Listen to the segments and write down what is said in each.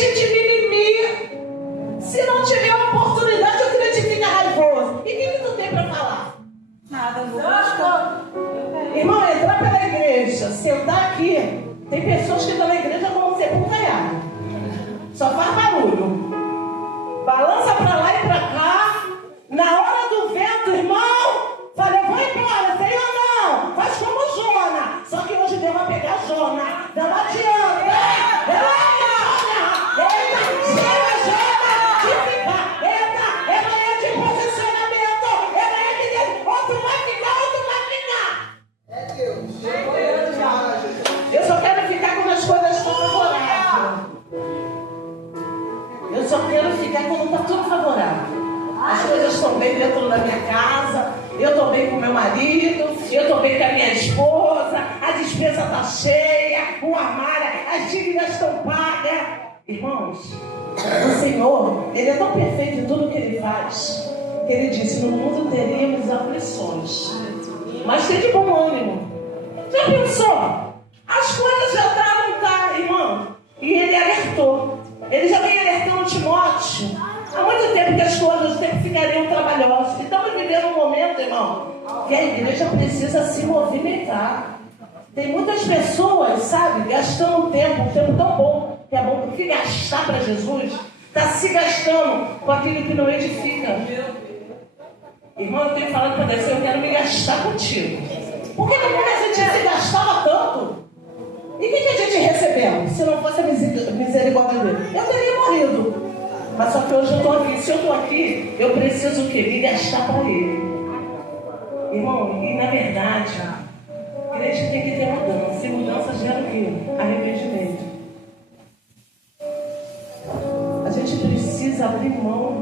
encher de mimimi. Se não tiver oportunidade, eu queria te ficar raivoso. E o que tu tem para falar? Nada, não. Irmão, entrar pela igreja, sentar aqui. Tem pessoas que estão na igreja como sepulcaiada. Só faz barulho. Balança pra lá e pra cá. Na hora do vento, irmão, fala, eu vou embora, sei ou não? Faz como Jona. Só que hoje Deus vai pegar Jona. Não adianta. Eu só quero ficar quando as coisas estão favoráveis. Eu só quero ficar quando está tudo favorável. As coisas estão bem dentro da minha casa. Eu estou bem com meu marido. Eu estou bem com a minha esposa. A despesa está cheia. O armário, as dívidas estão pagas. Irmãos, o Senhor, Ele é tão perfeito em tudo que Ele faz, que Ele disse, no mundo teríamos aflições, mas tem de bom ânimo. Já pensou? As coisas já não tá, irmão. E Ele alertou. Ele já vem alertando Timóteo há muito tempo que as coisas sempre ficariam trabalhosas. E estamos vivendo um momento, irmão, que a igreja precisa se movimentar. Tem muitas pessoas, sabe, gastando um tempo tão bom, que é bom porque gastar para Jesus, está se gastando com aquilo que não edifica. Irmão, eu tenho falado para Deus, eu quero me gastar contigo. Porque no mundo a gente se gastava tanto. E o que a gente recebeu? Se não fosse a misericórdia dele, eu teria morrido. Mas só que hoje eu estou aqui. Se eu estou aqui, eu preciso o quê? Me gastar para ele. Irmão, e na verdade, a igreja tem que ter mudança. E mudança gera o quê? Arrependimento. A gente precisa abrir mão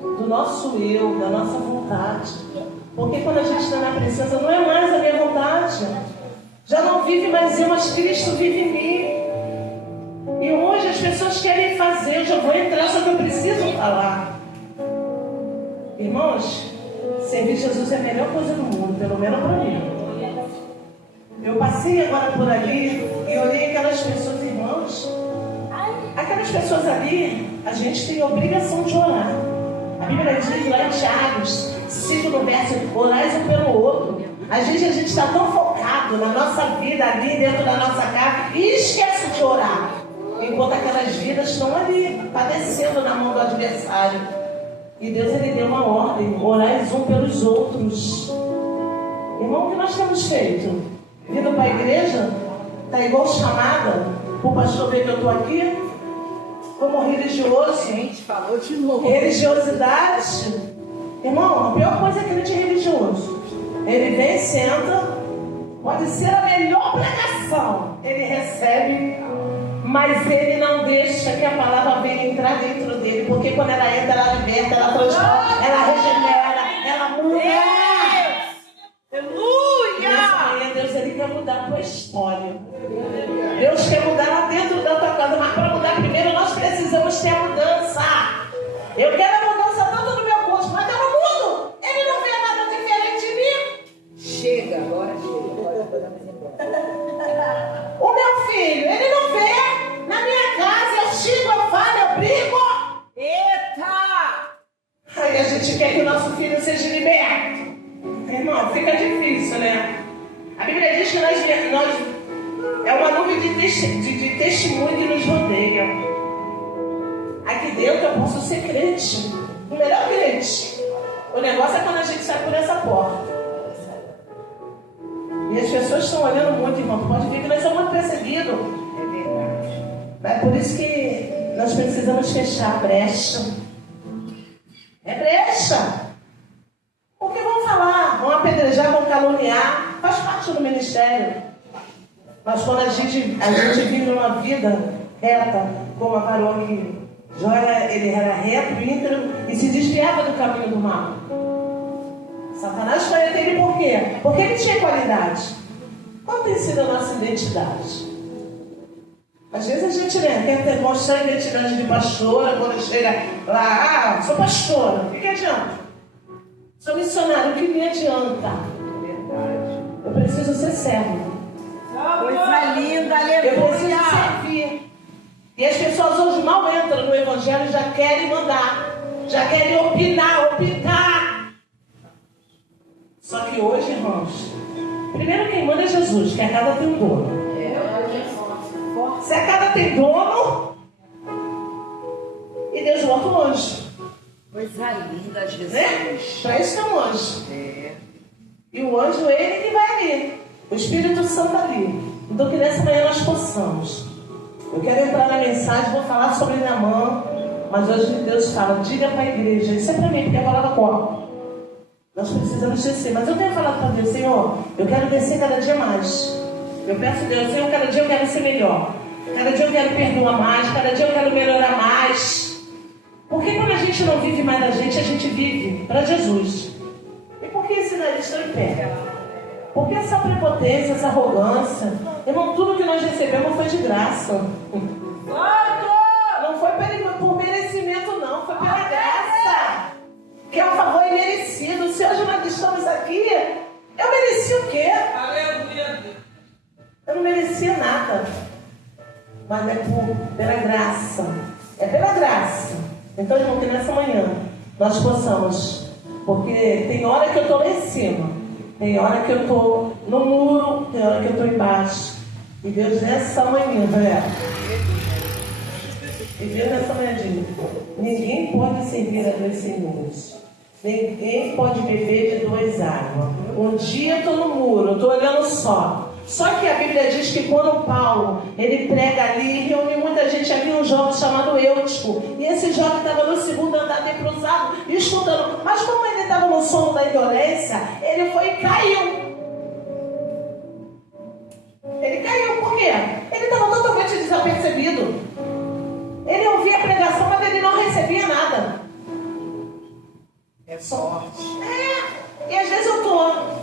do nosso eu, da nossa vontade. Porque quando a gente está na presença, não é mais a minha vontade. Já não vive mais eu, mas Cristo vive em mim. E hoje as pessoas querem fazer, eu já vou entrar, só que eu preciso falar. Irmãos, servir Jesus é a melhor coisa do mundo, pelo menos para mim. Eu passei agora por ali e olhei aquelas pessoas, irmãos. Aquelas pessoas ali, a gente tem a obrigação de orar. A Bíblia diz lá em Tiago, 5 no verso, orais um pelo outro. Às vezes a gente está tão focado na nossa vida ali dentro da nossa casa e esquece de orar. Enquanto aquelas vidas estão ali, padecendo na mão do adversário. E Deus, Ele deu uma ordem, orais um pelos outros. Irmão, o que nós temos feito? Vindo para a igreja, está igual chamada, o pastor ver que eu estou aqui, como religioso. Gente, falou de novo. Religiosidade. Irmão, a pior coisa é crente religioso. Ele vem, senta, pode ser a melhor pregação, ele recebe, mas ele não deixa que a palavra venha entrar dentro dele, porque quando ela entra, ela liberta, ela transforma, ela regenera, ela muda. Aleluia! Deus, Ele quer mudar a tua história. Deus quer mudar lá dentro da tua casa, mas para mudar primeiro nós precisamos ter a mudança. Eu quero a mudança tanto no meu corpo, mas eu não mudo. Ele não vê nada diferente de mim. Chega, agora chega. O meu filho, ele não vê. Na minha casa eu xingo, eu falo, eu brigo. Eita! Aí a gente quer que o nosso filho seja liberto. Irmão, fica difícil, né? A Bíblia diz que nós é uma nuvem de testemunho que nos rodeia. Aqui dentro eu posso ser crente, o melhor crente. O negócio é quando a gente sai por essa porta. E as pessoas estão olhando muito, irmão. Pode ver que nós somos muito perseguidos. É verdade. É por isso que nós precisamos fechar a brecha. É brecha. Porque vão falar, vão apedrejar, vão caluniar. Faz parte do ministério. Mas quando a gente vive uma vida reta, como a varoa que Jó ele era reto, íntegro e se desviava do caminho do mal. Satanás foi até ele por quê? Porque ele tinha qualidade. Qual tem sido a nossa identidade? Às vezes a gente quer mostrar a identidade de pastora, quando chega lá, sou pastora, o que adianta? Sou missionário, o que me adianta? Verdade. Eu preciso ser servo. Coisa linda, Eu preciso aleluia. servir. E as pessoas hoje mal entram no Evangelho e já querem mandar, já querem opinar. Só que hoje, irmãos, primeiro quem manda é Jesus, que a casa tem um dono. Se a casa tem dono, e Deus bota um anjo. Coisa linda, Jesus. Né? Para isso tem um anjo. E o anjo é ele que vai ali. O Espírito Santo ali. Então que nessa manhã nós possamos. Eu quero entrar na mensagem, vou falar sobre Naamã, mas hoje Deus fala, diga para a igreja, isso é para mim, porque a palavra corre. Nós precisamos descer, mas eu tenho falado para Deus, Senhor, eu quero descer cada dia mais. Eu peço a Deus, Senhor, cada dia eu quero ser melhor. Cada dia eu quero perdoar mais, cada dia eu quero melhorar mais. Porque quando a gente não vive mais da gente, a gente vive para Jesus. E por que esse nariz está em pé? Porque essa prepotência, essa arrogância, irmão, tudo que nós recebemos foi de graça. Não foi por merecimento, não, foi pela graça. Que é um favor imerecido. Se hoje nós estamos aqui, eu mereci o quê? Eu não merecia nada. Mas é pela graça. É pela graça. Então, irmão, que nessa manhã nós possamos. Porque tem hora que eu estou lá em cima. Tem hora que eu estou no muro. Tem hora que eu estou embaixo. E Deus nessa manhã, velho. E Deus nessa manhã diz: ninguém pode servir a dois senhores. Ninguém pode beber de duas águas. Um dia eu estou no muro, eu estou olhando só. Só que a Bíblia diz que quando Paulo, ele prega ali, reúne muita gente, havia um jovem chamado Eutico. E esse jovem estava no segundo andar leprosado, escutando. Mas como ele estava no sono da indolência, ele foi e caiu. Ele caiu, por quê? Ele estava totalmente desapercebido. Ele ouvia a pregação, mas ele não recebia nada. É forte. E às vezes eu estou.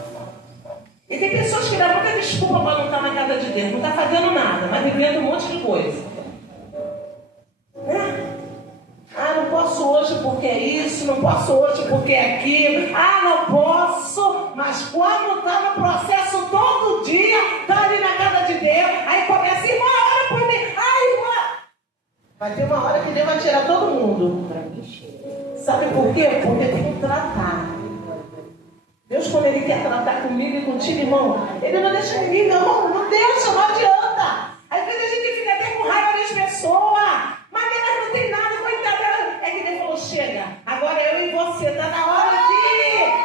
E tem pessoas que dão muita desculpa para não estar na casa de Deus. Não está fazendo nada, mas vivendo um monte de coisa. Né? Ah, não posso hoje porque é isso, não posso hoje porque é aquilo. Ah, não posso, mas quando está no processo todo dia, está ali na casa de Deus, aí começa, irmã, olha por mim. Ah, irmã. Vai ter uma hora que Deus vai tirar todo mundo. Sabe por quê? Porque tem que tratar. Deus, quando Ele quer tratar comigo e contigo, irmão, Ele não deixa ninguém, não deixa, não adianta. Às vezes a gente fica até com raiva das pessoas, mas elas não tem nada, coitada. É que Deus falou, chega, agora eu e você, está na hora de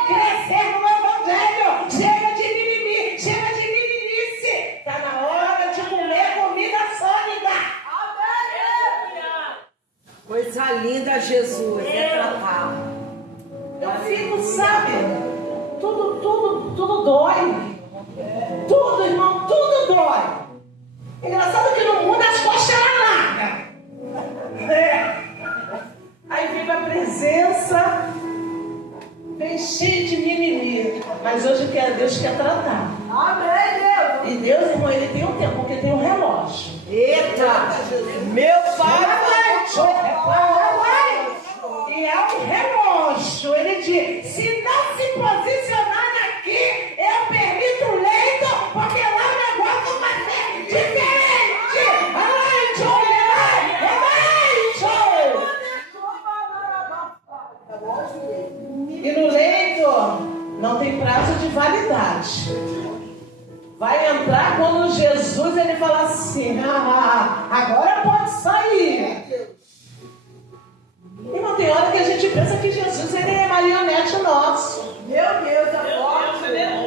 crescer no Evangelho. Chega de mimimi, chega de meninice. Está na hora de comer comida sólida. Coisa linda, Jesus, é tratar. Eu fico, sabe? Tudo dói. Tudo, irmão, tudo dói. Engraçado que no mundo as costas eram largas. Aí vem a presença, vem cheio de mimimi. Mas hoje Deus quer tratar. Amém, Deus. E Deus, irmão, Ele tem um tempo, porque tem um relógio. Eita, meu pai. E é um relógio. Ele diz: se não se posicionar aqui, eu permito o leito, porque lá o negócio vai ser diferente. E no leito não tem prazo de validade. Vai entrar quando Jesus ele fala assim: agora pode sair. E não tem hora que a gente pensa que Jesus ele é marionete nosso. Meu Deus,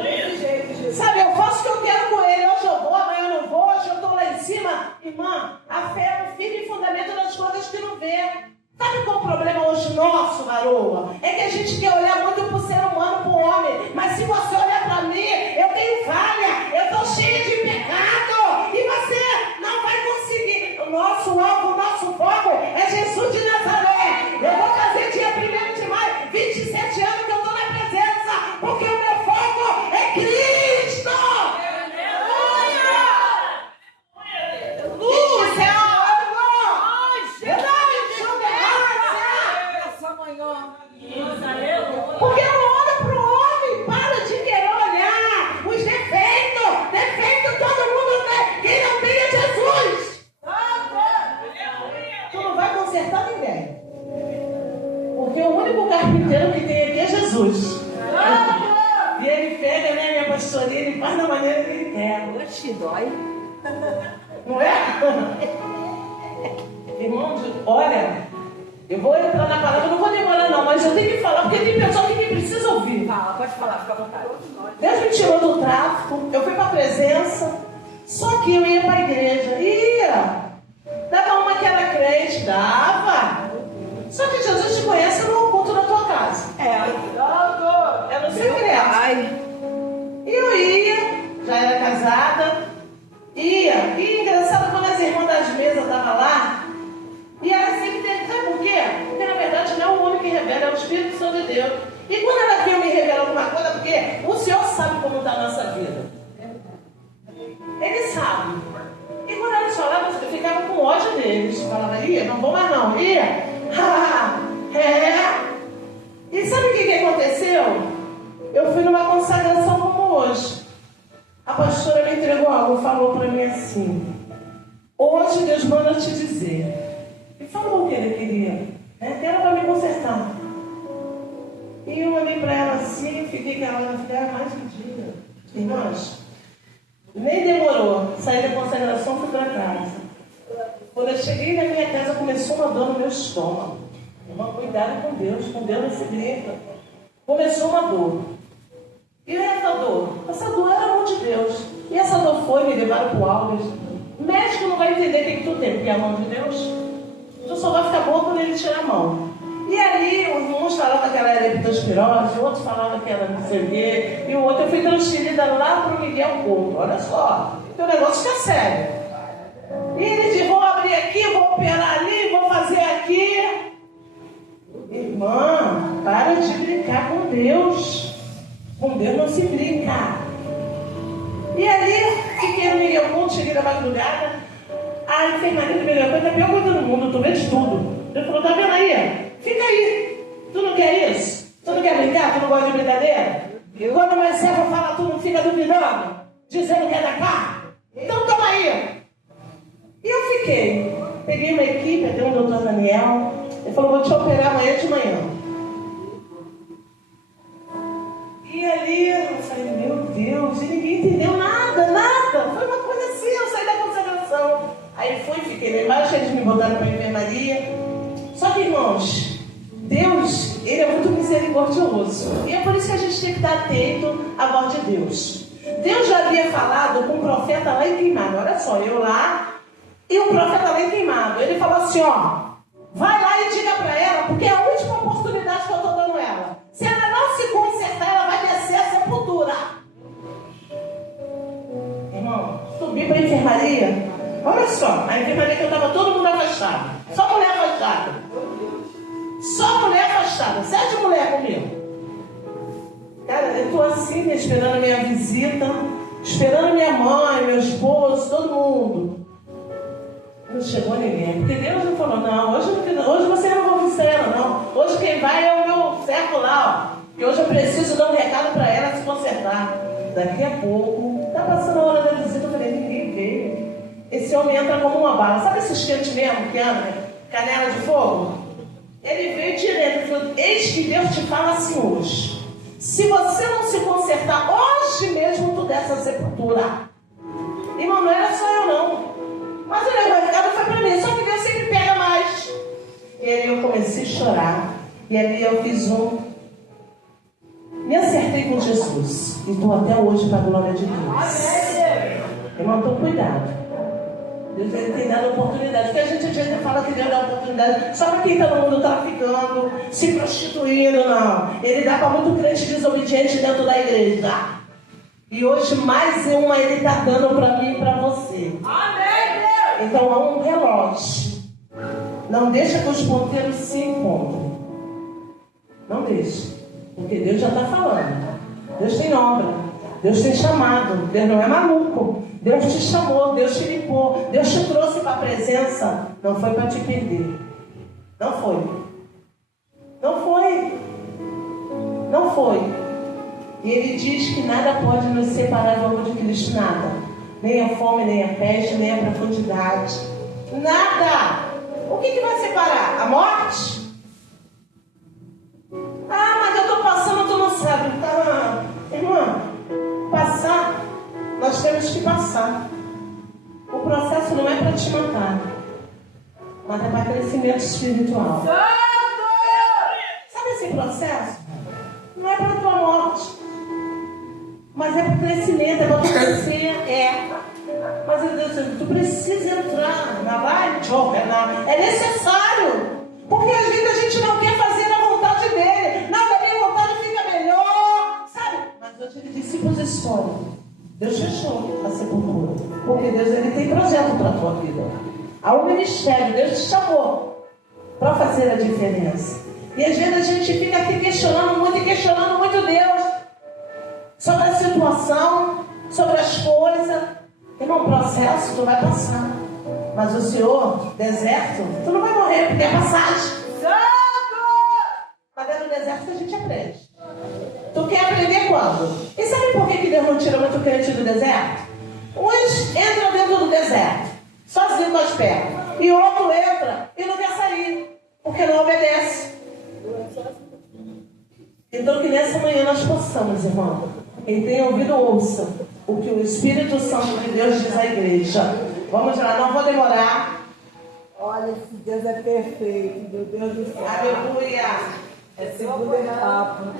desse jeito. Sabe, eu faço o que eu quero com ele. Hoje eu vou, amanhã eu não vou, hoje eu estou lá em cima. Irmã, a fé é o firme fundamento das coisas que não vê. Sabe qual é o problema hoje nosso, varoa? É que a gente quer olhar muito para o ser humano, para o homem. Mas se você olhar para mim, eu tenho falha, eu estou cheia de pecado. E você não vai conseguir. O nosso alvo, o nosso foco é Jesus de Nazaré. Eu vou fazer dia 1º de maio, 27 anos que eu estou na presença. Porque o meu foco é Cristo. Porque eu olho para o homem, para de querer consertar ninguém. Porque o único carpinteiro que tem aqui é Jesus. E ele pega, né, minha pastorinha, ele faz da maneira que ele quer. Oxe, dói. Não é? Irmão, olha, eu vou entrar na palavra, não vou demorar não, mas eu tenho que falar, porque tem pessoa aqui que precisa ouvir. Fala, pode falar, fica à vontade. Deus me tirou do tráfico, eu fui para a presença, só que eu ia para a igreja. Ia! Dava uma que era crente, dava. Só que Jesus te conhece no culto da tua casa. É no secreto. E eu ia, já era casada, ia. E engraçado, quando as irmãs das mesas estavam lá, e ela sempre teve, sabe por quê? Porque na verdade não é o homem que revela, é o Espírito Santo de Deus. E quando ela vem me revela alguma coisa, porque o Senhor sabe como está a nossa vida. Ele sabe. E quando eles falavam, eu ficava com ódio deles. Falava, ia, não vou mais não, ia. E sabe o que aconteceu? Eu fui numa consagração como hoje. A pastora me entregou algo, falou para mim assim: hoje Deus manda te dizer. E falou o que ele queria. Era para me consertar. E eu olhei para ela assim, fiquei com ela, mais um dia. Irmãos, nem demorou. Saí da consagração, fui para casa. Quando eu cheguei na minha casa, começou uma dor no meu estômago. Irmão, cuidado com Deus não se brinca. Começou uma dor. E essa dor? Essa dor era a mão de Deus. E essa dor foi, me levaram para o Alves. O médico não vai entender o que tu tem, porque é a mão de Deus. Tu só vai ficar boa quando ele tirar a mão. E aí, uns falavam que ela era leptospirose, o outro falava que era não sei o quê, e o outro eu fui transferida lá para o Miguel Couto. Olha só, o negócio fica sério. E ele disse, vou abrir aqui, vou operar ali, vou fazer aqui. Irmã, para de brincar com Deus. Com Deus não se brinca. E ali, fiquei no Miguel Couto, cheguei na madrugada. A enfermaria do Miguel Couto é a pior coisa do mundo, tu vê de tudo. Ele falou, tá vendo aí? Fica aí. Tu não quer isso? Tu não quer brincar? Tu não gosta de brincadeira? E quando mais serva fala, tu não fica duvidando? Dizendo que é da carne? Então toma aí. E eu fiquei. Peguei uma equipe, até o doutor Daniel. Ele falou, vou te operar amanhã de manhã. E ali, eu falei, meu Deus, e ninguém entendeu nada. Foi uma coisa assim, eu saí da consagração. Aí fiquei lá embaixo, eles me botaram para a enfermaria. Só que, irmãos, Deus, Ele é muito misericordioso. E é por isso que a gente tem que estar atento à voz de Deus. Deus já havia falado com o profeta lá em Queimado. Olha só, eu lá e o profeta lá em Queimado. Ele falou assim, ó, vai lá e diga para ela, porque é a última oportunidade que eu estou dando ela. Se ela não se consertar, ela vai descer a sepultura. Irmão, subi para a enfermaria. Olha só, a enfermaria que eu estava todo mundo afastado. Só mulher afastada. Só mulher afastada. 7 mulheres comigo. Cara, eu estou assim, esperando a minha visita, esperando minha mãe, meu esposo, todo mundo. Não chegou ninguém. Porque Deus não falou, não, hoje você não vai ouvir ela, não. Hoje quem vai é o meu servo lá, ó. Que hoje eu preciso dar um recado para ela se consertar. Daqui a pouco, está passando a hora da visita, eu falei, ninguém veio. Esse homem entra como uma bala. Sabe esses quentes mesmo que andam? Canela de fogo? Ele veio direto e falou, eis que Deus te fala assim hoje. Se você não se consertar, hoje mesmo tu desce a sepultura. Irmão, não era só eu não. Mas o recado foi para mim. Só que Deus sempre pega mais. E aí eu comecei a chorar. E ali eu fiz me acertei com Jesus. E estou até hoje para a glória de Deus. Irmão, então cuidado. Deus tem dado oportunidade. Porque a gente às vezes fala que Deus dá oportunidade só para quem está no mundo traficando, se prostituindo, não. Ele dá para muito crente desobediente dentro da igreja. E hoje mais uma Ele está dando para mim e para você. Amém, Deus! Então há um relógio. Não deixa que os ponteiros se encontrem. Não deixa. Porque Deus já está falando. Deus tem obra. Deus tem chamado. Deus não é maluco. Deus te chamou, Deus te limpou, Deus te trouxe para a presença. Não foi para te perder. Não foi. Não foi. Não foi. E Ele diz que nada pode nos separar do amor de Cristo. Nada. Nem a fome, nem a peste, nem a profundidade. Nada. O que vai separar? A morte? Ah, mas eu estou passando, tu não sabe. Tá, irmã, passar, nós temos que passar. O processo não é para te matar, mas é para crescimento espiritual. Sabe esse processo? Não é para a tua morte, mas é para o crescimento, é para tu crescer. Mas tu precisa entrar na light, é necessário. Porque às vezes a gente não quer fazer a vontade dele. Não, da minha vontade fica melhor, sabe? Mas hoje ele disse: se posicione. Deus fechou a sepultura. Porque Deus, ele tem projeto para a tua vida. Há um ministério, Deus te chamou para fazer a diferença. E às vezes a gente fica aqui questionando muito Deus sobre a situação, sobre as coisas. Irmão, processo tu vai passar. Mas o Senhor, deserto, tu não vai morrer, porque é passagem. Mas é no deserto que a gente aprende. Tu quer aprender quando? E sabe por que Deus não tira muito crente do deserto? Uns entram dentro do deserto, sozinho com as pernas. E outro entra e não quer sair, porque não obedece. Então que nessa manhã nós possamos, irmão, quem tem ouvido, ouça o que o Espírito Santo de Deus diz à igreja. Vamos lá, não vou demorar. Olha, esse Deus é perfeito, meu Deus do céu. Aleluia. É segunda etapa.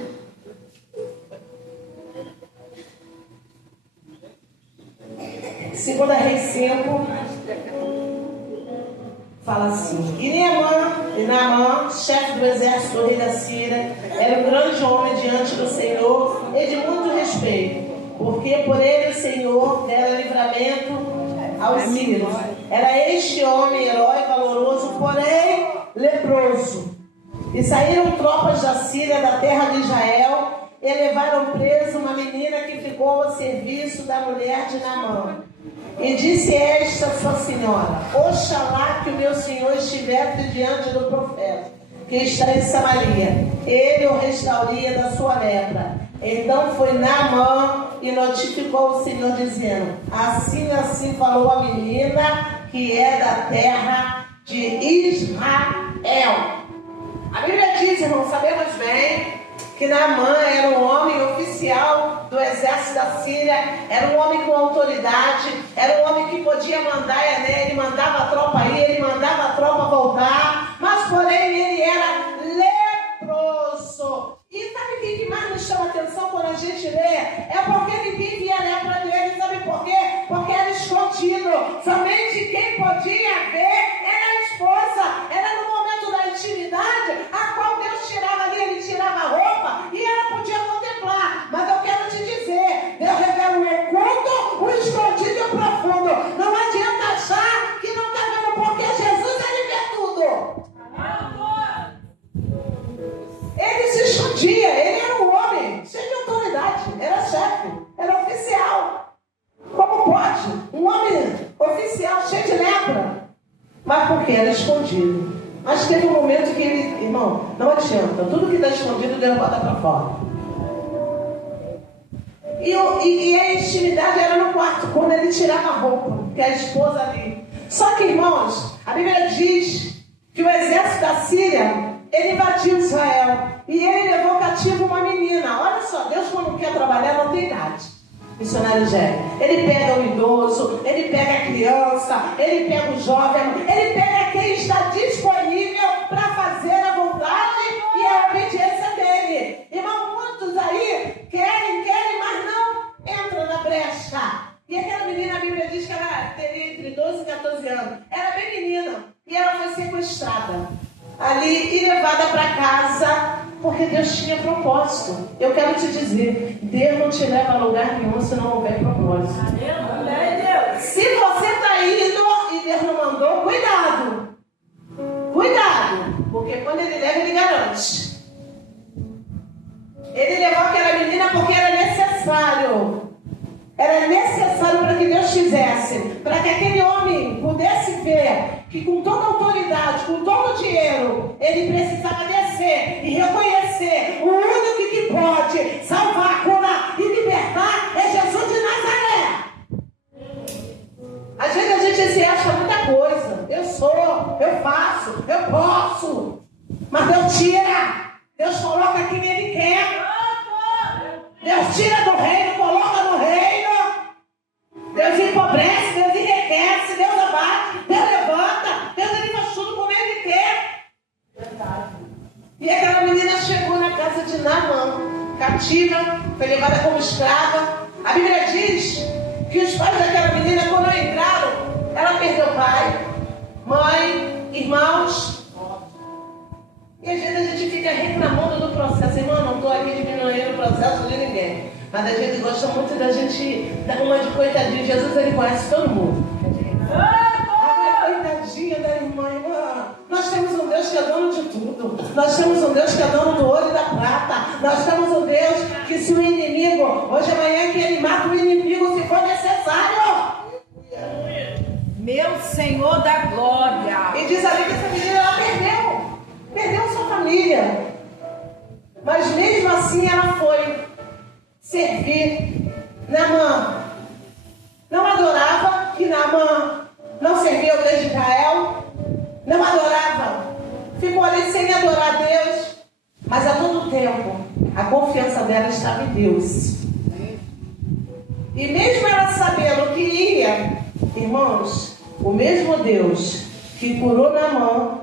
Segunda Reis 5 fala assim: e Naamã, chefe do exército do rei da Síria, era um grande homem diante do Senhor e de muito respeito, porque por ele o Senhor dera livramento aos sírios. Era este homem herói, valoroso, porém leproso. E saíram tropas da Síria, da terra de Israel, e levaram preso uma menina que ficou ao serviço da mulher de Naamã. E disse esta sua senhora: oxalá que o meu senhor estivesse diante do profeta, que está em Samaria, ele o restauraria da sua lepra. Então foi Naamã e notificou o Senhor, dizendo: assim falou a menina, que é da terra de Israel. A Bíblia diz, irmão, sabemos bem, que Naamã era um homem oficial do exército da Síria, era um homem com autoridade, era um homem que podia mandar, né? Ele mandava a tropa ir, ele mandava a tropa voltar, mas porém ele era leproso. E sabe o que mais nos chama atenção quando a gente lê? É porque ninguém via lepra dele. Sabe por quê? Porque era escondido. Somente quem podia ver era a esposa. Era no momento da intimidade, a qual Deus tirava ali, ele tirava a roupa e ela podia contemplar. Mas eu quero te dizer, Deus revela o oculto, o escondido e o profundo. Não adianta achar que não está vendo, porque Jesus, ele vê tudo. Ele se escondia, ele era um homem cheio de autoridade, era chefe, era oficial. Como pode? Um homem oficial cheio de lepra. Mas porque era escondido. Mas teve um momento que ele, irmão, não adianta, tudo que está escondido Deus bota para fora. E a intimidade era no quarto, quando ele tirava a roupa, que a esposa ali. Só que, irmãos, a Bíblia diz que o exército da Síria, ele invadiu Israel e ele levou cativo uma menina. Olha só, Deus quando quer trabalhar não tem idade. Missionário Gé, ele pega o idoso, ele pega a criança, ele pega o jovem, ele pega quem está disponível para fazer a vontade e a obediência dele. Irmão, muitos aí querem, mas não entram na brecha. E aquela menina, a Bíblia diz que ela teria entre 12 e 14 anos. Era bem menina e ela foi sequestrada ali e levada para casa, porque Deus tinha propósito. Eu quero te dizer, Deus não te leva a lugar nenhum se não houver propósito. Se você está indo e Deus não mandou, cuidado, porque quando ele leva, ele garante. Ele levou aquela menina porque era necessário para que Deus fizesse, para que aquele homem pudesse ver que com toda a autoridade, com todo o dinheiro, ele precisava descer e reconhecer o único que pode salvar, curar e libertar é Jesus de Nazaré. Às vezes a gente se acha muita coisa. Eu sou, eu faço, eu posso. posso. Mas Deus tira. Deus coloca quem Ele quer. Deus tira do reino, coloca no reino. Deus empobrece, Deus enriquece, Deus abate, Deus levanta. Deus Ele faz tudo como Ele quer. E aquela menina chegou na casa de Naamã, cativa, foi levada como escrava. A Bíblia diz que os pais daquela menina, quando entraram, ela perdeu pai, mãe, irmãos. E às vezes a gente fica reclamando do processo. Irmão, não estou aqui diminuindo o processo de ninguém. Mas a gente gosta muito da gente dar uma de coitadinho. Jesus, Ele conhece todo mundo. Coitadinha da irmã. Nós temos um Deus que é dono de tudo. Nós temos um Deus que é dono do ouro e da prata. Nós temos um Deus que, se o inimigo, hoje amanhã, que Ele mata o inimigo se for necessário. Meu Senhor da glória. E diz ali que essa menina, ela perdeu sua família. Mas mesmo assim ela foi servir. Naamã não adorava, que Naamã não servia o Deus de Israel, não adorava, ficou ali sem adorar a Deus, mas a todo tempo a confiança dela estava em Deus. E mesmo ela sabendo que ia, irmãos, o mesmo Deus que curou Naamã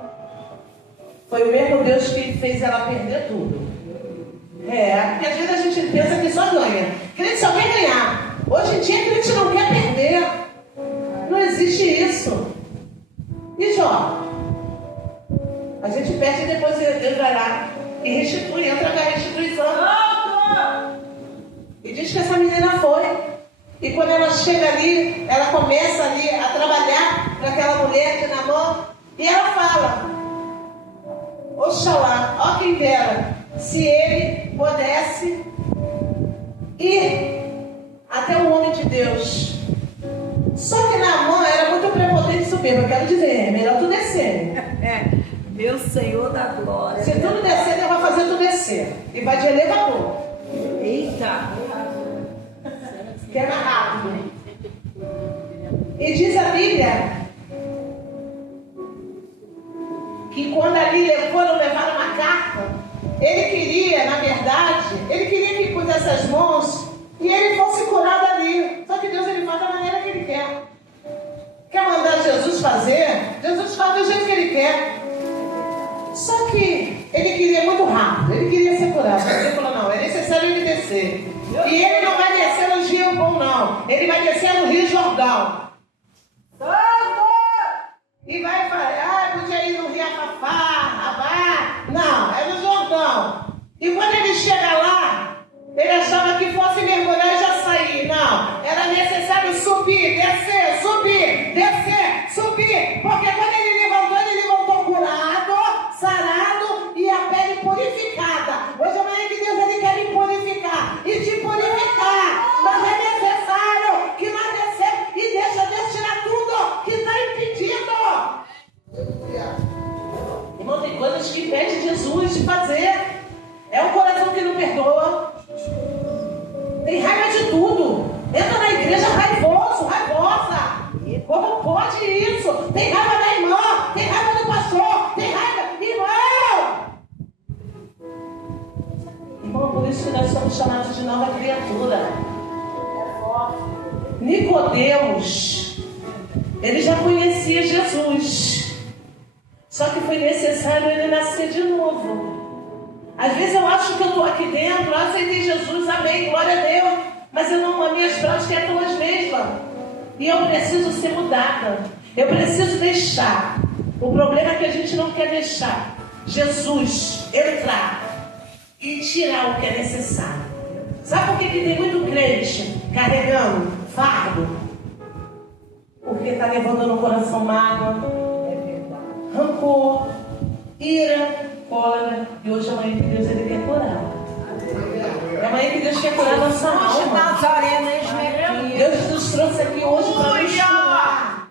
foi o mesmo Deus que fez ela perder tudo. Porque às vezes a gente pensa que só ganha. Crente só quer ganhar. Hoje em dia, crente não quer perder. Não existe isso. E Jó? A gente perde e depois Deus vai lá e restitui, entra com a restituição. E diz que essa menina foi. E quando ela chega ali, ela começa ali a trabalhar para aquela mulher de Naamã. E ela fala: Oxalá, ó quem dera, se ele pudesse ir até o homem de Deus. Só que Naamã era muito prepotente e soberbo. Eu quero dizer, é melhor tu descer. Meu Senhor da glória. Se tudo descer, Deus vai fazer tu descer. E vai de elevador. Eita. Que é mais rápido. E diz a Bíblia que quando ali foram levar uma carta, ele queria, na verdade, ele queria que pusesse as mãos e ele fosse curado ali. Só que Deus, Ele faz da maneira que Ele quer. Quer mandar Jesus fazer? Jesus faz do jeito que Ele quer. Só que ele queria muito rápido, ele queria ser curado. Ele falou: não, é necessário ele descer. E ele não vai descer no Rio Bom, não. Ele vai descer no Rio Jordão. E vai falar: podia ir no Rio Afafá, não, é no Jordão. E quando ele chega lá, ele achava que fosse mergulhar e já sair. Não, era necessário subir, descer, subir, descer, subir. Porque quando ele levantou curado, sarado e a pele purificada. Hoje amanhã que Deus, Ele quer me purificar e te purificar. Mas é necessário que nós descemos e deixa Deus tirar tudo que está impedindo. Irmão, tem coisas que impede Jesus de fazer. É um coração que não perdoa. Tem raiva de tudo. Entra na igreja raivoso, raivosa. Como pode isso? Tem raiva da irmã, tem raiva do pastor, tem raiva. Irmão, por isso que nós somos chamados de nova criatura. Nicodemos, ele já conhecia Jesus. Só que foi necessário ele nascer de novo. Às vezes eu acho que eu estou aqui dentro, eu aceitei Jesus, amém, glória a Deus. Mas eu não, as minhas práticas é as mesmas. E eu preciso ser mudada. Eu preciso deixar. O problema é que a gente não quer deixar Jesus entrar e tirar o que é necessário. Sabe por que tem muito crente carregando fardo? Porque está levando no coração mágoa, rancor, ira, cólera. E hoje amanhã que Deus, Ele quer curar. É amanhã que Deus quer curar nossa alma. Deus nos trouxe aqui hoje para nos curar.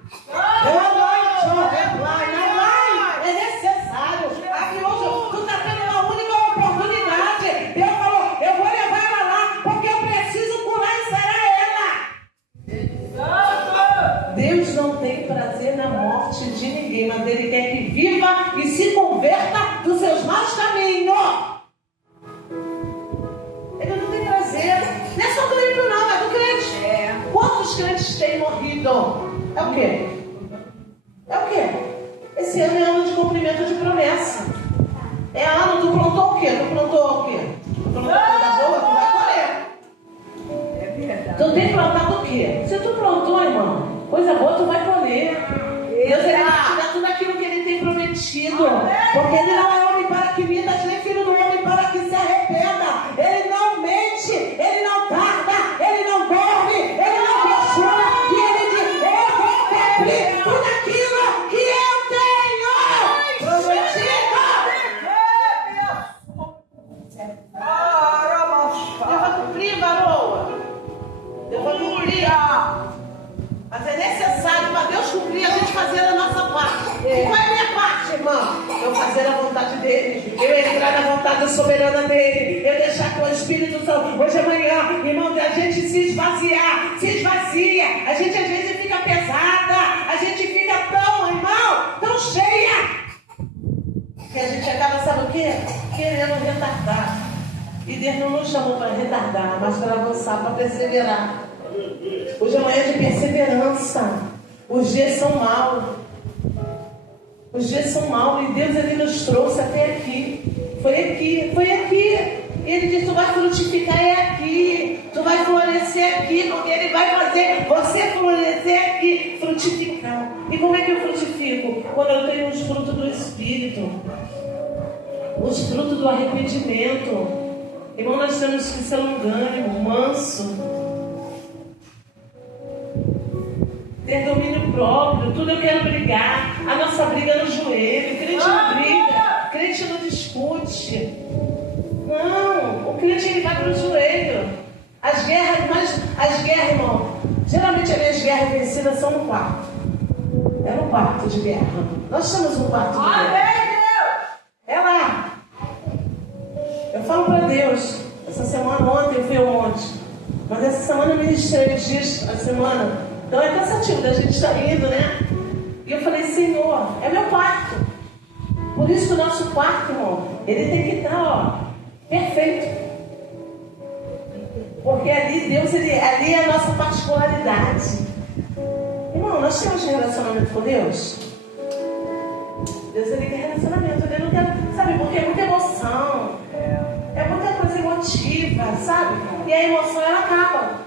É necessário. Aqui hoje tu está tendo uma única oportunidade. Deus falou: eu vou levar ela lá porque eu preciso curar e sarar ela. Deus não tem prazer na morte de ninguém, mas Ele quer que viva e se converta É o quê? É o quê? Esse ano é ano de cumprimento de promessa. É ano, tu plantou o quê? Tu plantou o quê? Tu plantou coisa boa, tu vai colher. É verdade. Tu tem plantado o quê? Se tu plantou, irmão, coisa boa tu vai colher. Deus, ele vai te dar tudo aquilo que ele tem prometido. Porque ele não é homem para que minta, nem filho do homem para que se arrependa. Ele não mente, ele não tarda, ele não dorme, ele não questiona. E ele diz, eu vou cumprir tudo aquilo que eu tenho prometido. Eu vou cumprir, varoa. Eu vou cumprir. Mas é necessário para Deus cumprir a gente fazer a nossa parte. E qual é a minha parte, irmão? Eu fazer a vontade dele. Eu entrar na vontade soberana dele. Eu deixar que o Espírito Santo, hoje é manhã, irmão, a gente se esvaziar, se esvazia. A gente às vezes fica pesada. A gente fica tão, irmão, tão cheia. Que a gente acaba, sabe o quê? Querendo retardar. E Deus não nos chamou para retardar, mas para avançar, para perseverar. Hoje é manhã de perseverança. Os dias são maus. Os dias são maus. E Deus, ele nos trouxe até aqui. Foi aqui, foi aqui. E ele disse, tu vai frutificar aqui. Tu vai florescer aqui, porque ele vai fazer você florescer aqui, frutificar. E como é que eu frutifico? Quando eu tenho os frutos do Espírito. Os frutos do arrependimento. Irmão, nós temos que ser longânimo, manso. Ter domínio próprio, tudo eu quero brigar. A nossa briga é no joelho. O crente não briga, o crente não discute. Não, o crente ele vai para o joelho. As guerras, irmão, geralmente as minhas guerras vencidas são no quarto. É no quarto de guerra. Nós temos um quarto de guerra. É lá. Eu falo para Deus, essa semana, ontem eu fui ontem, mas essa semana eu ministrei os dias, a semana. Então é cansativo da gente estar indo, né? E eu falei, Senhor, é meu quarto. Por isso que o nosso quarto, irmão, ele tem que estar, ó, perfeito. Porque ali, Deus, ali é a nossa particularidade. Irmão, nós temos relacionamento com Deus? Deus, ele quer relacionamento, ele não quer, sabe, porque é muita emoção. É muita coisa emotiva, sabe? E a emoção, ela acaba.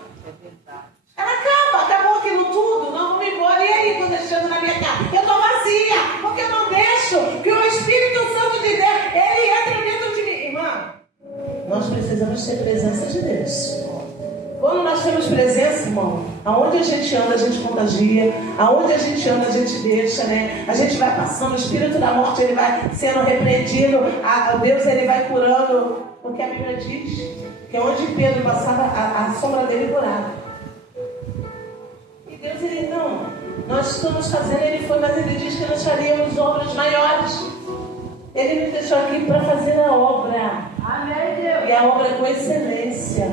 Ela acabou aquilo tudo, nós vamos embora. E aí, quando eu chego na minha casa, eu estou vazia, porque eu não deixo que o Espírito Santo de Deus, ele entra dentro de mim. Irmã, nós precisamos ter presença de Deus. Quando nós temos presença, irmão, aonde a gente anda, a gente contagia, aonde a gente anda, a gente deixa, né? A gente vai passando, o espírito da morte, ele vai sendo repreendido, Deus, ele vai curando, porque a Bíblia diz que onde Pedro passava, a sombra dele curava. E Deus, ele não, nós estamos fazendo, ele foi, mas ele diz que nós faríamos obras maiores. Ele nos deixou aqui para fazer a obra. Amém, Deus. E a obra com excelência.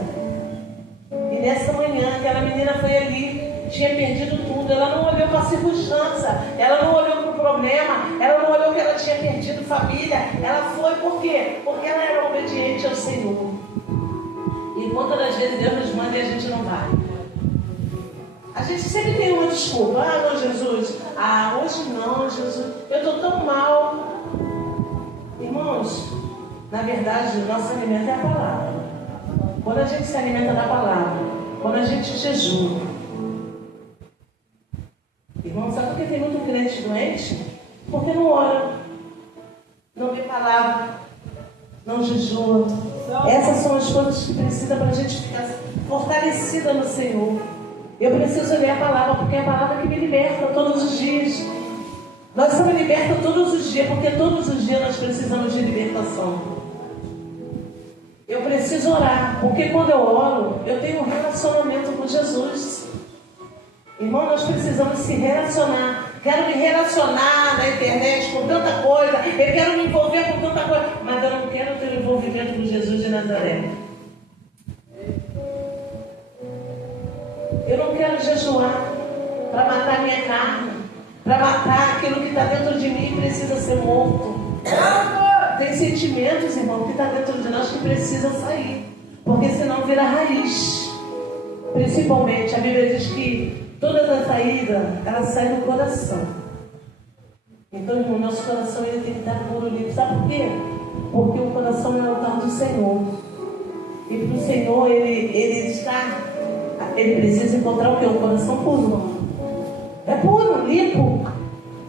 E nessa manhã, aquela menina foi ali, tinha perdido tudo. Ela não olhou para a circunstância, ela não olhou para o problema, ela não olhou que ela tinha perdido família. Ela foi por quê? Porque ela era obediente ao Senhor. E quantas das vezes Deus nos manda e a gente não vai? A gente sempre tem uma desculpa. Ah, não, Jesus. Ah, hoje não, Jesus. Eu estou tão mal. Irmãos, na verdade, o nosso alimento é a palavra. Quando a gente se alimenta da palavra, quando a gente jejua. Irmão, sabe por que tem muito crente doente? Porque não ora, não vê palavra, não jejua. Essas são as coisas que precisa para a gente ficar fortalecida no Senhor. Eu preciso ler a palavra, porque é a palavra que me liberta todos os dias. Nós somos libertos todos os dias, porque todos os dias nós precisamos de libertação. Eu preciso orar, porque quando eu oro, eu tenho um relacionamento com Jesus. Irmão, nós precisamos se relacionar. Quero me relacionar na internet com tanta coisa, eu quero me envolver com tanta coisa, mas eu não quero ter um envolvimento com Jesus de Nazaré. Eu não quero jejuar para matar minha carne, para matar aquilo que está dentro de mim e precisa ser morto. Tem sentimentos, irmão, que está dentro de nós que precisam sair, porque senão vira raiz. Principalmente, a Bíblia diz que Toda a saída, ela sai do coração. Então, irmão, nosso coração ele tem que estar puro e limpo. Sabe por quê? Porque o coração é o altar do Senhor. E para o Senhor, ele precisa encontrar o quê? O coração puro. É puro, limpo.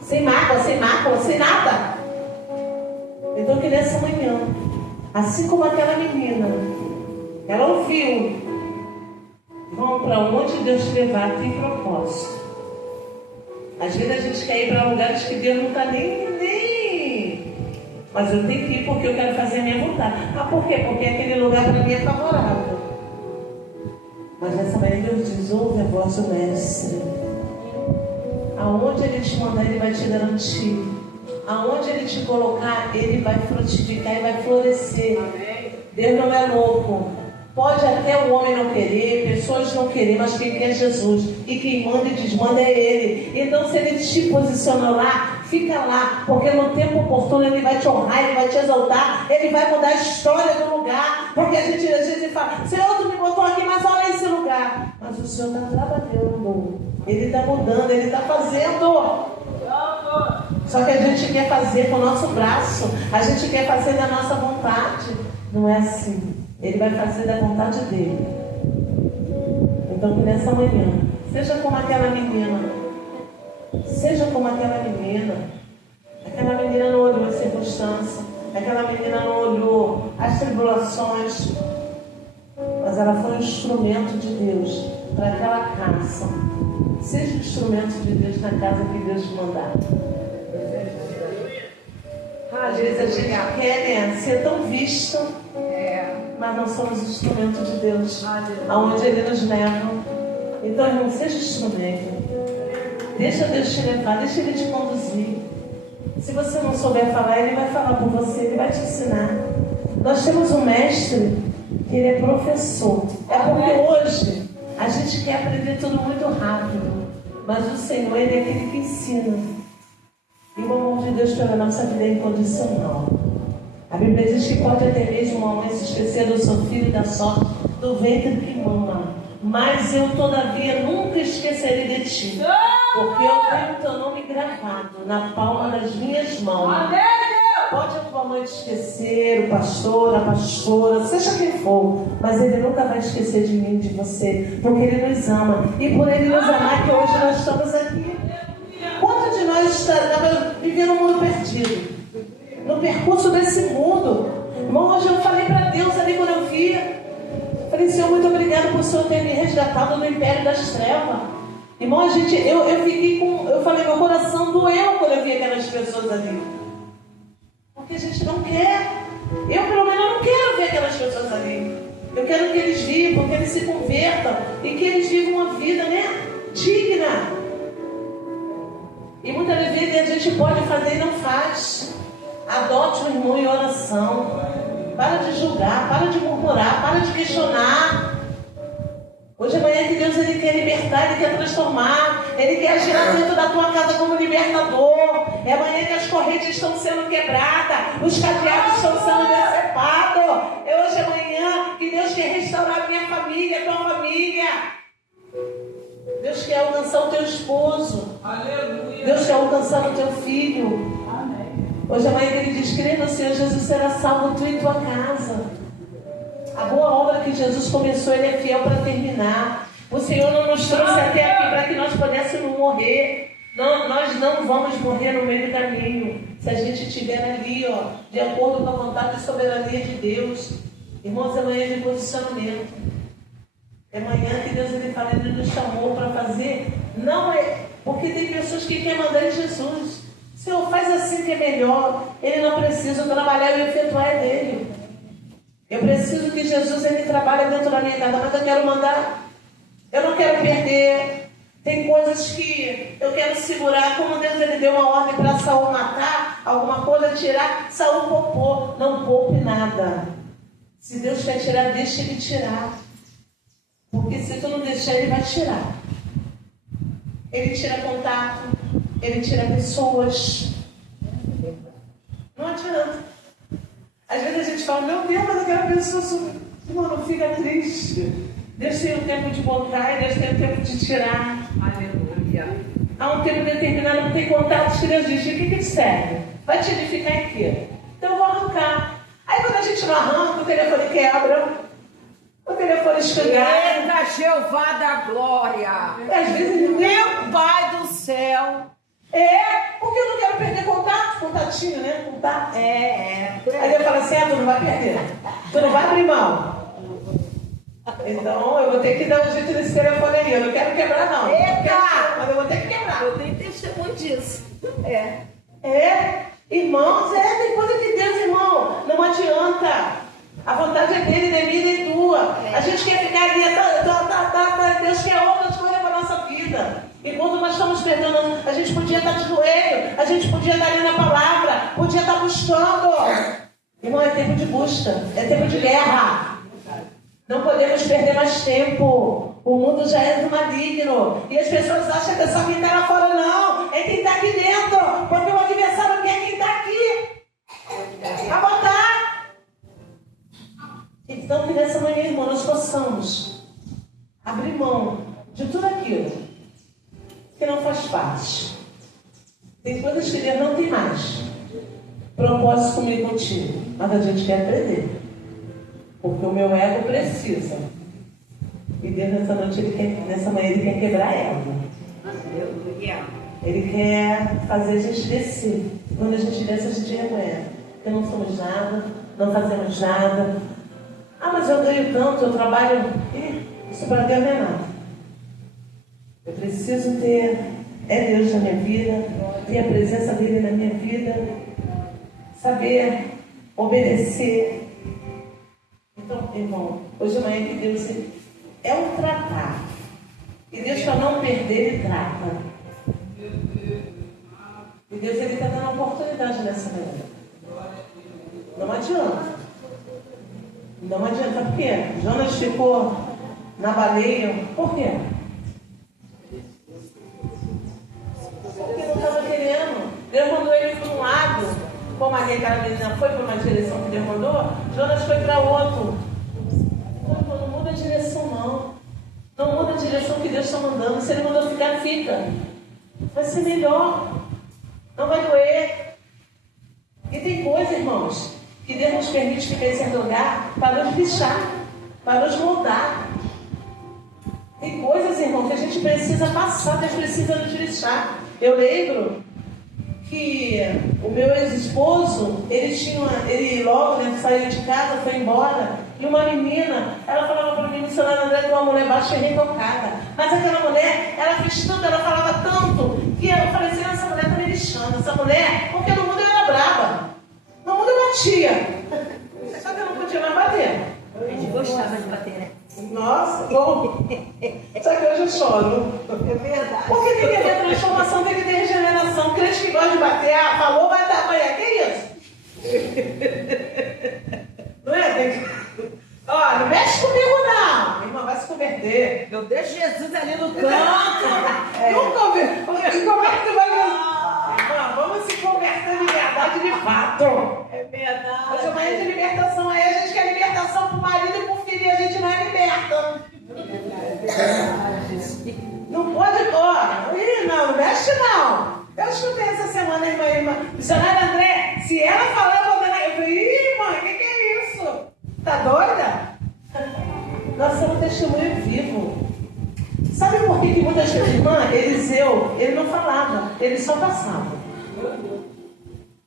Sem mácula, sem nada. Então, que nessa manhã, assim como aquela menina, ela ouviu, vamos para onde Deus te levar, tem propósito. Às vezes a gente quer ir para lugares que Deus não está nem. Mas eu tenho que ir porque eu quero fazer a minha vontade. Ah, por quê? Porque aquele lugar para mim é favorável. Mas nessa manhã Deus diz, ouve a voz do Mestre. Aonde Ele te mandar, Ele vai te garantir. Aonde Ele te colocar, Ele vai frutificar e vai florescer. Deus não é louco. Pode até o homem não querer, pessoas não querer, mas quem quer é Jesus. E quem manda e desmanda é Ele. Então se Ele te posicionou lá, fica lá. Porque no tempo oportuno Ele vai te honrar, Ele vai te exaltar. Ele vai mudar a história do lugar. Porque a gente às vezes fala, Senhor, tu me botou aqui, mas olha esse lugar. Mas o Senhor está trabalhando. Ele está mudando, Ele está fazendo. Só que a gente quer fazer com o nosso braço. A gente quer fazer da nossa vontade. Não é assim. Ele vai fazer da vontade dele. Então que nessa manhã, seja como aquela menina. Seja como aquela menina. Aquela menina não olhou as circunstâncias. Aquela menina não olhou as tribulações. Mas ela foi um instrumento de Deus para aquela casa. Seja um instrumento de Deus na casa que Deus te mandar. Às vezes a gente quer ser tão visto, mas não somos instrumento de Deus, aonde Ele nos leva. Então, irmão, seja instrumento. Deixa Deus te levar, deixa Ele te conduzir. Se você não souber falar, Ele vai falar por você, Ele vai te ensinar. Nós temos um mestre que ele é professor. É porque hoje a gente quer aprender tudo muito rápido, mas o Senhor, Ele é aquele que ensina. E o amor de Deus pela nossa vida é incondicional. A Bíblia diz que pode até mesmo uma mãe se esquecer do seu filho e da sorte do ventre que mama. Mas eu, todavia, nunca esquecerei de ti. Porque eu tenho o teu nome gravado na palma das minhas mãos. Pode a tua mãe te esquecer, o pastor, a pastora, seja quem for. Mas Ele nunca vai esquecer de mim, de você. Porque Ele nos ama. E por Ele nos amar que hoje nós estamos aqui. Quantos de nós estava vivendo um mundo perdido? No percurso desse mundo. Irmão, hoje eu falei para Deus ali quando eu via. Falei, Senhor, muito obrigado por o Senhor ter me resgatado do império das trevas. Irmão, eu fiquei com... Eu falei, meu coração doeu quando eu vi aquelas pessoas ali. Porque a gente não quer. Eu, pelo menos, não quero ver aquelas pessoas ali. Eu quero que eles vivam, que eles se convertam. E que eles vivam uma vida, né, digna. E muitas vezes a gente pode fazer e não faz. Adote o irmão em oração. Para de julgar, para de murmurar, para de questionar. Hoje é manhã que Deus Ele quer libertar, Ele quer transformar. Ele quer agir dentro da tua casa como libertador. É amanhã que as correntes estão sendo quebradas, os cadeados estão sendo decepados. Hoje é manhã que Deus quer restaurar a minha família, a tua família. Deus quer alcançar o teu esposo. Aleluia. Deus quer alcançar o teu filho. Hoje a mãe dele diz, crê no Senhor Jesus, será salvo tu e tua casa. A boa obra que Jesus começou, Ele é fiel para terminar. O Senhor não nos trouxe até aqui para que nós pudéssemos morrer. Não, nós não vamos morrer no meio do caminho. Se a gente estiver ali, de acordo com a vontade e soberania de Deus. Irmãos, é manhã de posicionamento. É manhã que Deus Ele fala, Ele nos chamou para fazer. Não é, porque tem pessoas que querem mandar em Jesus. Senhor, faz assim que é melhor. Ele não precisa trabalhar e o efetuar é dele. Eu preciso que Jesus Ele trabalhe dentro da minha casa, mas eu quero mandar. Eu não quero perder. Tem coisas que eu quero segurar. Como Deus Ele deu uma ordem para Saul matar, alguma coisa tirar, Saul poupou. Não poupe nada. Se Deus quer tirar, deixa Ele tirar. Porque se tu não deixar, Ele vai tirar. Ele tira contato. Ele tira pessoas. Não adianta. Às vezes a gente fala, meu Deus, mas aquela pessoa sumiu. Não fica triste. Deus tem um tempo de botar e Deus tem um tempo de tirar. Aleluia. Há um tempo determinado que tem contatos que Deus diz: o que te serve? Vai te edificar em quê? Então eu vou arrancar. Aí quando a gente não arranca, o telefone quebra, o telefone escangalha. Eita, Jeová da glória. Às vezes Meu Pai do céu. porque eu não quero perder contatinho, né? Contato. É. Aí eu falo assim: tu não vai perder, tu não vai abrir mão. Então eu vou ter que dar um jeito nesse telefone aí. Eu não quero quebrar, não. Eita! Mas eu vou ter que quebrar. Eu tenho testemunho disso. Irmãos, tem coisa de Deus, irmão. Não adianta. A vontade é dele, não é minha nem tua. A gente quer ficar ali, Deus quer outras coisas para a nossa vida. E quando nós estamos perdendo, a gente podia estar de joelho, a gente podia estar ali na palavra, podia estar buscando. Irmão, é tempo de busca, é tempo de guerra. Não podemos perder mais tempo. O mundo já é do maligno. E as pessoas acham que é só quem está lá fora, não. É quem está aqui dentro. Porque o adversário quer quem está aqui. A botar. Então, que nessa manhã, irmão, nós possamos abrir mão de tudo aquilo que não faz parte. Tem coisas que Deus não tem mais propósito comigo e contigo. Mas a gente quer aprender. Porque o meu ego precisa. E Deus nessa manhã ele quer quebrar ego. Ele quer fazer a gente descer. Quando a gente desce, a gente reconhece que não somos nada, não fazemos nada. Mas eu ganho tanto, eu trabalho. Isso para Deus não é nada. Eu preciso ter Deus na minha vida, ter a presença dele na minha vida, saber obedecer. Então, irmão, hoje de manhã que Deus é um tratar. E Deus, para não perder, ele trata. E Deus, ele está dando oportunidade nessa manhã. Não adianta. Não adianta. Por quê? Jonas ficou na baleia. Por quê? Porque não estava querendo. Deus mandou ele para um lado. Como aquela menina foi para uma direção que Deus mandou, Jonas foi para outro. Não muda a direção, não. Não muda a direção que Deus está mandando. Se ele mandou ficar, fica. Vai ser melhor. Não vai doer. E tem coisa, irmãos, que Deus nos permite ficar em certo lugar para nos lixar, para nos moldar. Tem coisas, irmão, que a gente precisa passar, Deus precisa nos lixar. Eu lembro que o meu ex-esposo, ele logo saiu de casa, foi embora, e uma menina, ela falava para mim, missionária André, de uma mulher baixa e recalcada. Mas aquela mulher, ela fez tanto, ela falava tanto, que eu falei assim: essa mulher está me lixando, essa mulher, porque no mundo eu era brava, no mundo eu batia, só que eu não podia mais bater. A gente gostava de bater, né? Nossa, bom. Só que hoje eu choro. É verdade. Porque tem que ter transformação, tem que ter regeneração. Crente que gosta de bater, falou, vai dar amanhã. Que isso? Não é? Tem que... Não mexe comigo, não. Minha irmã vai se converter. Eu deixo Jesus ali no canto. Não converte. E como é que tu vai ver? Irmã, vamos se converter em verdade de fato. É verdade. Hoje amanhã de libertação. Aí a gente quer libertação pro marido e pro filho e a gente não é liberta. Não pode, não mexe não. Eu escutei essa semana, irmã. Missionária André, se ela falar, eu falei, irmã, o que é isso? Tá doida? Nós somos testemunho vivo. Sabe por que muitas vezes, irmã, Eliseu, ele não falava, ele só passava.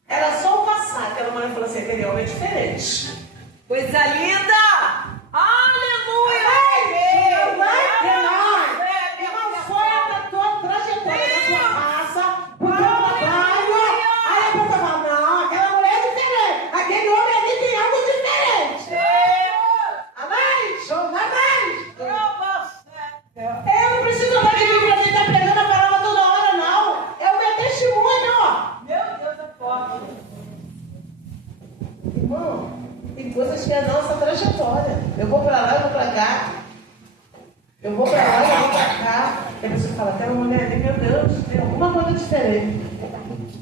Era só o passar. Aquela mulher falou assim: aquele homem é diferente. Coisa linda! Aleluia! Irmão, foi a tua trajetória da tua casa, o teu trabalho. Aí a pessoa fala: não, aquela mulher é diferente. Aquele homem ali tem algo diferente. Amém? Eu não preciso andar de mim pra gente estar pregando a palavra toda hora, não. É o meu testemunho. Meu Deus, é forte. Irmão, tem coisas que é a nossa trajetória. Eu vou pra lá, eu vou pra cá. Eu vou pra lá, eu vou pra cá. E a pessoa fala: aquela mulher ali, meu Deus, tem alguma coisa diferente.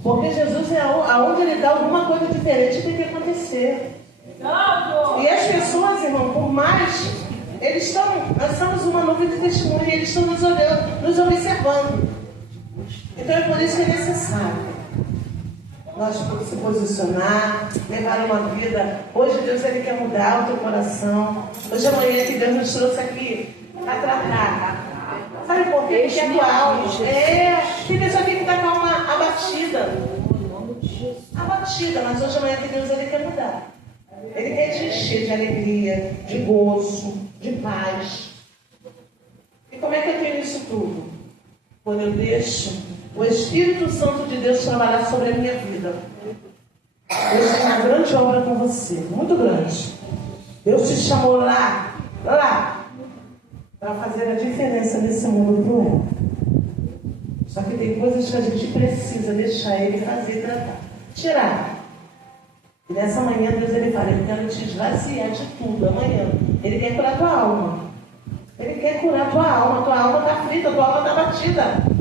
Porque Jesus é aonde ele dá alguma coisa diferente, tem que acontecer. E as pessoas, irmão, por mais nós estamos uma nuvem de testemunho, eles estão nos olhando, nos observando. Então é por isso que é necessário nós se posicionar, levar uma vida. Hoje Deus ele quer mudar o teu coração. Hoje é amanhã que Deus nos trouxe aqui a tratar. Sabe por quê? Porque é tua alma. Tem pessoa aqui que está com a alma abatida. Abatida, mas hoje amanhã que Deus ele quer mudar. Ele quer te encher de alegria, de gozo, de paz. E como é que eu tenho isso tudo? Quando eu deixo o Espírito Santo de Deus trabalhar sobre a minha vida. Deus tem uma grande obra com você, muito grande. Deus te chamou lá, para fazer a diferença nesse mundo cruel. Só que tem coisas que a gente precisa deixar Ele fazer e tratar. Tirar. E nessa manhã Deus ele fala, eu quero te esvaziar de tudo amanhã. Ele quer curar tua alma. Ele quer curar tua alma está frita, tua alma está batida.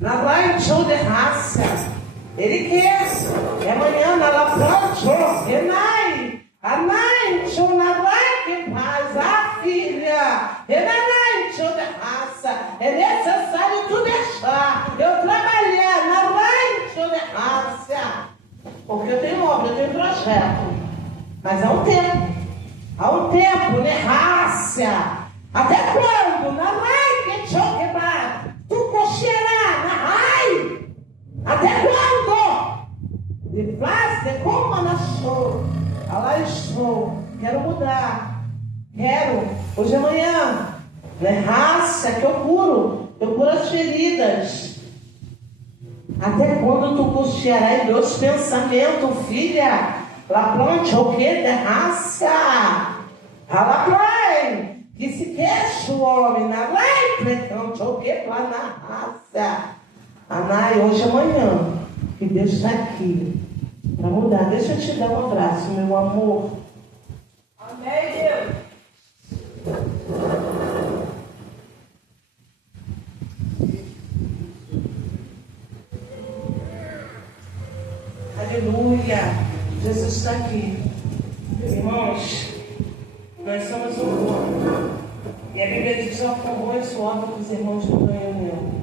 Na vai show de raça. Ele quer. É amanhã na laprancho. Renai. Anai show na vai que paz. A filha. Renai show de raça. É necessário tu deixar. Eu trabalhar na vai show de raça. Porque eu tenho obra, eu tenho projeto. Mas há um tempo. Há um tempo, né? Raça. Até quando? Na vai que show que paz. Tu cocheirá na rai. Até quando? De faz de como na show. Lá estou. Quero mudar. Quero. Hoje é amanhã. Né? Raça que eu curo. Eu curo as feridas. Até quando tu cocheirá em meus pensamentos, filha? Lá pronto, o que? De raça. Lá pronto. Que se queixa o homem na lei, pretão, choque lá na raça. Anai, hoje é amanhã, que Deus está aqui para mudar. Deixa eu te dar um abraço, meu amor. Amém, Deus. Aleluia. Jesus está aqui. Irmãos, nós somos um corpo. E a Bíblia diz: ó, com bom e suor com os irmãos que estão em união.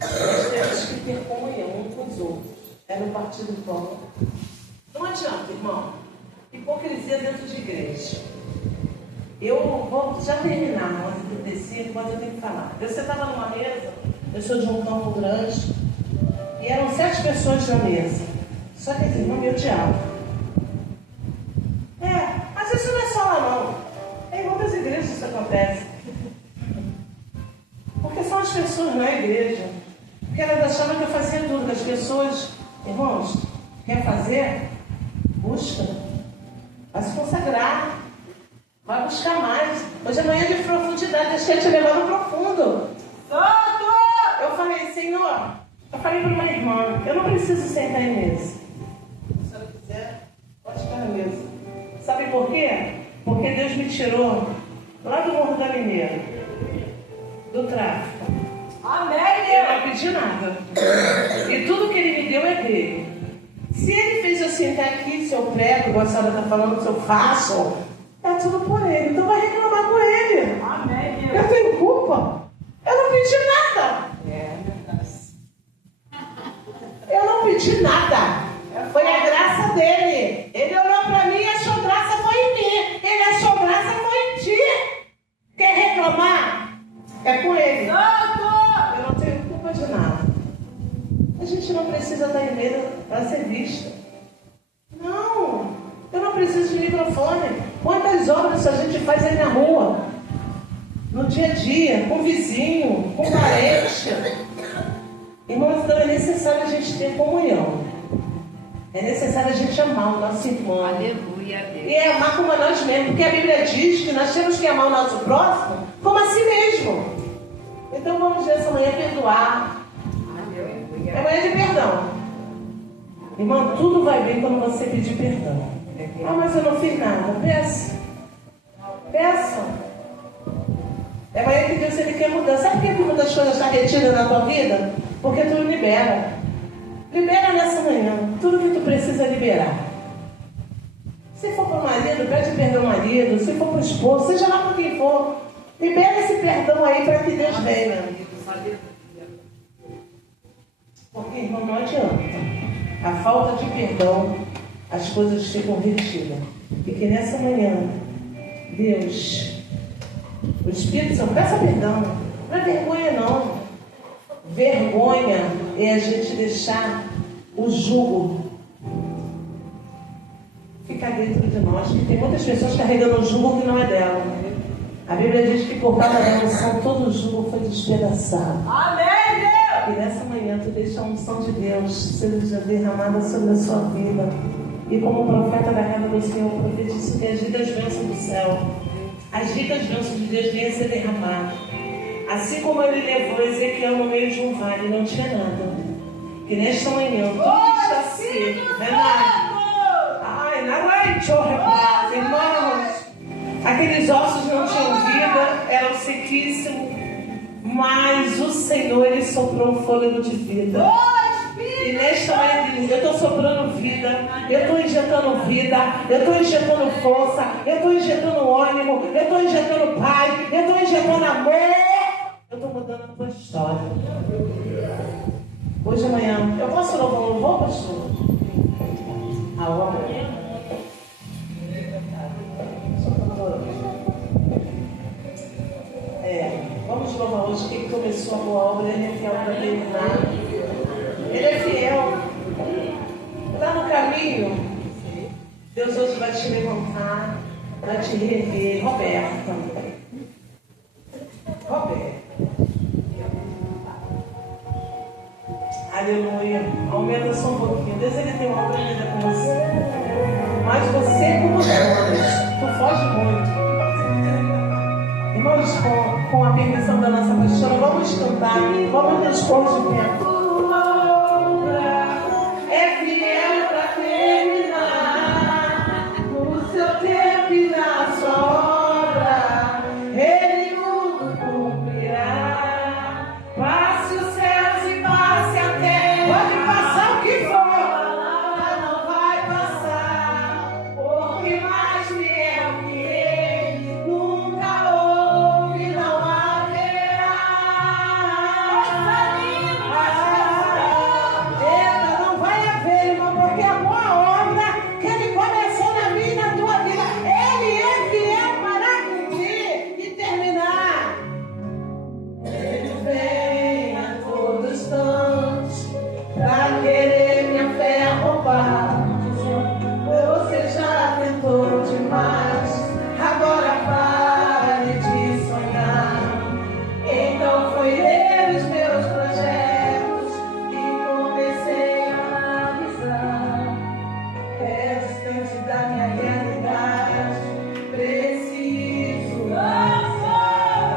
Nós temos que ter comunhão uns com os outros. É no partido do pão. Não adianta, irmão. Hipocrisia dentro de igreja. Eu vou já terminar, mas eu desci, mas eu tenho que falar. Eu sentava numa mesa, eu sou de um campo grande, e eram 7 pessoas na mesa. Só que esse irmão me odiava. Mas isso não é só lá não. Em outras igrejas isso acontece. Porque são as pessoas na igreja. Porque elas achavam que eu fazia tudo. As pessoas, irmãos, quer fazer? Busca. Vai se consagrar. Vai buscar mais. Hoje é manhã de profundidade. Deus quer te levar no profundo. Santo! Eu falei, Senhor, eu falei para uma irmã, eu não preciso sentar em mesa. Se ela quiser, pode ficar na mesa. Sabe por quê? Porque Deus me tirou lá do Morro da Mineira, do tráfico. Amém, Deus! Eu não pedi nada. E tudo que Ele me deu é dele. Se Ele fez eu sentar aqui, se eu prego, igual a senhora está falando, se eu faço, é tudo por Ele. Então vai reclamar com Ele. Amém, Deus! Eu tenho culpa. Eu não pedi nada. Eu não pedi nada. Foi a graça dele. Ele olhou para mim e a sua graça foi em mim. Ele, a sua graça foi em ti. Quer reclamar? É com ele. Eu não tenho culpa de nada. A gente não precisa estar em medo para ser vista. Não. Eu não preciso de microfone. Quantas obras a gente faz aí na rua? No dia a dia, com o vizinho, com o parente. Irmãos, então é necessário a gente ter comunhão. É necessário a gente amar o nosso irmão. Aleluia, Deus. E é amar como a nós mesmos. Porque a Bíblia diz que nós temos que amar o nosso próximo como a si mesmo. Então vamos nessa manhã perdoar. Aleluia. É manhã de perdão. Irmão, tudo vai bem quando você pedir perdão. Ah, mas eu não fiz nada. Peça. Peça. É manhã que Deus ele quer mudar. Sabe por que muitas coisas estão retidas na tua vida? Porque tu não libera. Libera nessa manhã tudo que tu precisa liberar. Se for para o marido, pede perdão ao marido. Se for para o esposo, seja lá para quem for. Libera esse perdão aí para que Deus venha. Porque, irmão, não adianta. A falta de perdão, as coisas ficam retidas. E que nessa manhã, Deus, o Espírito Santo, peça perdão. Não é vergonha, não. Vergonha é a gente deixar o jugo ficar dentro de nós. Que tem muitas pessoas carregando um jugo que não é dela. A Bíblia diz que por causa da unção todo o jugo foi despedaçado. Amém, Deus! E nessa manhã tu deixa a unção de Deus seja derramada sobre a sua vida. E como profeta da casa do Senhor, profetizo que as ricas bênçãos do céu, as ricas bênçãos de Deus venham a ser derramadas. Assim como ele levou Ezequiel no meio de um vale, não tinha nada. Que nesta manhã tudo está seco. Ai, na noite, irmãos. Aqueles ossos não tinham vida, eram sequíssimos. Mas o Senhor, Ele soprou um fôlego de vida. E nesta manhã, eu estou soprando vida, eu estou injetando vida, eu estou injetando força, eu estou injetando ânimo, eu estou injetando paz, eu estou injetando amor. Eu estou mudando a tua história. Hoje amanhã, eu posso louvar um louvor, pastor? A obra. Vamos louvar hoje quem começou a boa obra, ele é fiel para terminar. Ele é fiel. Está no caminho. Deus hoje vai te levantar, vai te rever. Roberta. Aleluia. Aumenta só um pouquinho. Deus ele tem uma obra linda com você. Mas você, como todos, tu foge muito. Irmãos, com a permissão da nossa pastora, vamos cantar, vamos nos pôr de pé. É fiel para terminar no seu tempo e na sua obra. Ele tudo cumprirá. Passe os céus e passe a terra. Pode passar o que for, não vai passar. Porque mais fiel que ele nunca houve, não haverá. Não vai haver, irmão, porque a boa obra que ele começou na minha e na tua vida, ele é fiel para cumprir e terminar. Ele vem a todo instante pra querer minha fé roubar. Você já tentou demais, agora pare de sonhar. Então foi ler os meus projetos e comecei a analisar. É distante da minha realidade, preciso lançar.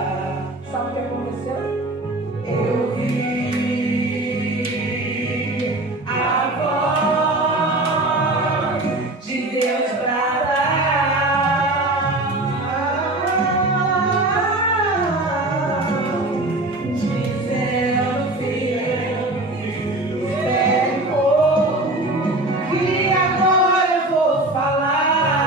Sabe o que aconteceu? Eu vi a voz de Deus bradar, dizendo, filho, espere um pouco, que agora eu vou falar.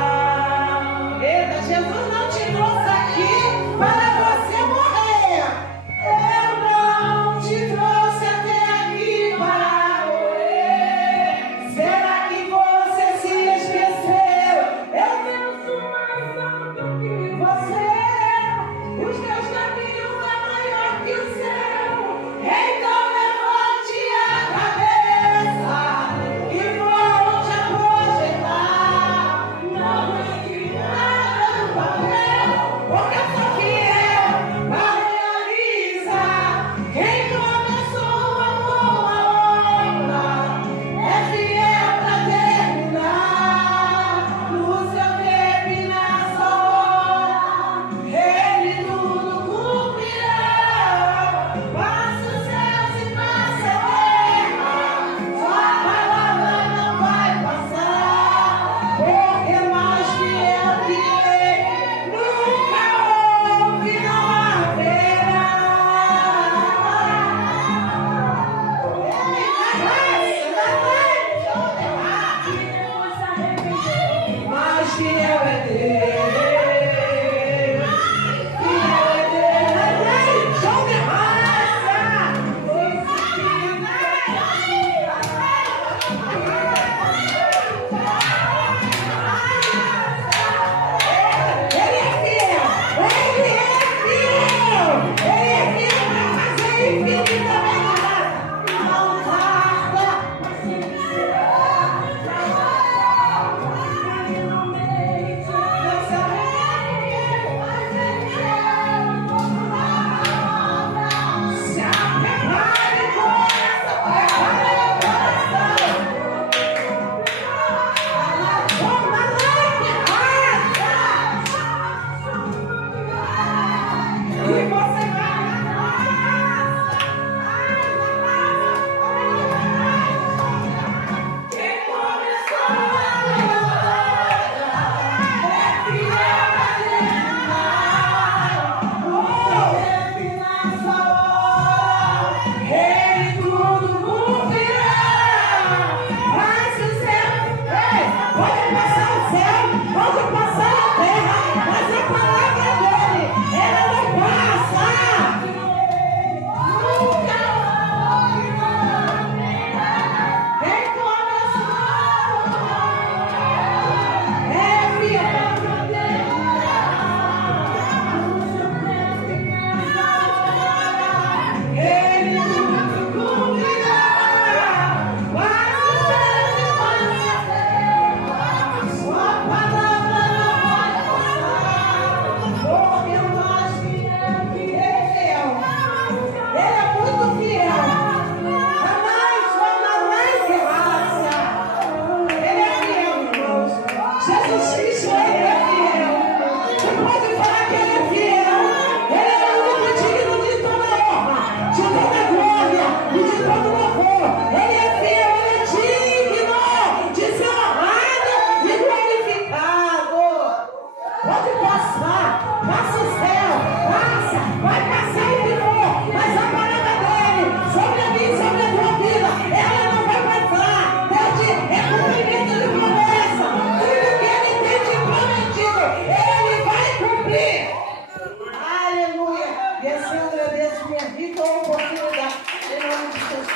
fiel é Deus. Fiel é Deus. Show de raça. Ele é fiel. Ele é fiel. Ele é fiel para fazer infinitamente mais. Não tarda. Se prepare com essa, prepare o coração. Toma leve raça. E você vai. Quem começou Ele tudo cumprirá. Mas o céu, pode passar o céu, pode passar a terra, mas a palavra dele, ela não passa. Nunca. Quem começou é fiel. Ele tudo cumprirá. Mas o céu não passa. Sua palavra não pode passar. Porque eu acho que ele é fiel. Ele é muito fiel. Jamais de raça. Ele é fiel, irmãos. Jesus Cristo, ele é fiel. Você pode falar que ele é fiel. Ele é o único digno de toda honra, de toda glória e de todo louvor. Ele é fiel, ele é digno de ser honrado e glorificado. Pode passar, passa o céu, passa, vai passar o que for, mas a palavra dele sobre a mim, sobre a tua vida, ela não vai passar. Deus é cumprimento de promessa. Tudo que ele tem te prometido, ele vai cumprir. Aleluia. E assim eu agradeço minha vida, a oportunidade. Em nome de Jesus.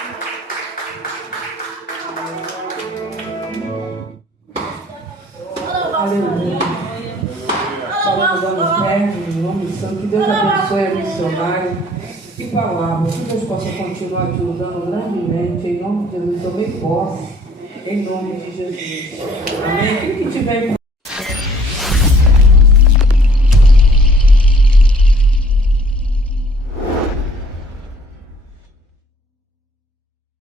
Aleluia. Falamos dando pé, em nome de Santo. Que Deus abençoe a missionária. Que palavra. Que Deus possa continuar te usando grandemente. Em nome de Jesus, tomei posse. Em nome de Jesus. Amém. Quem que tiver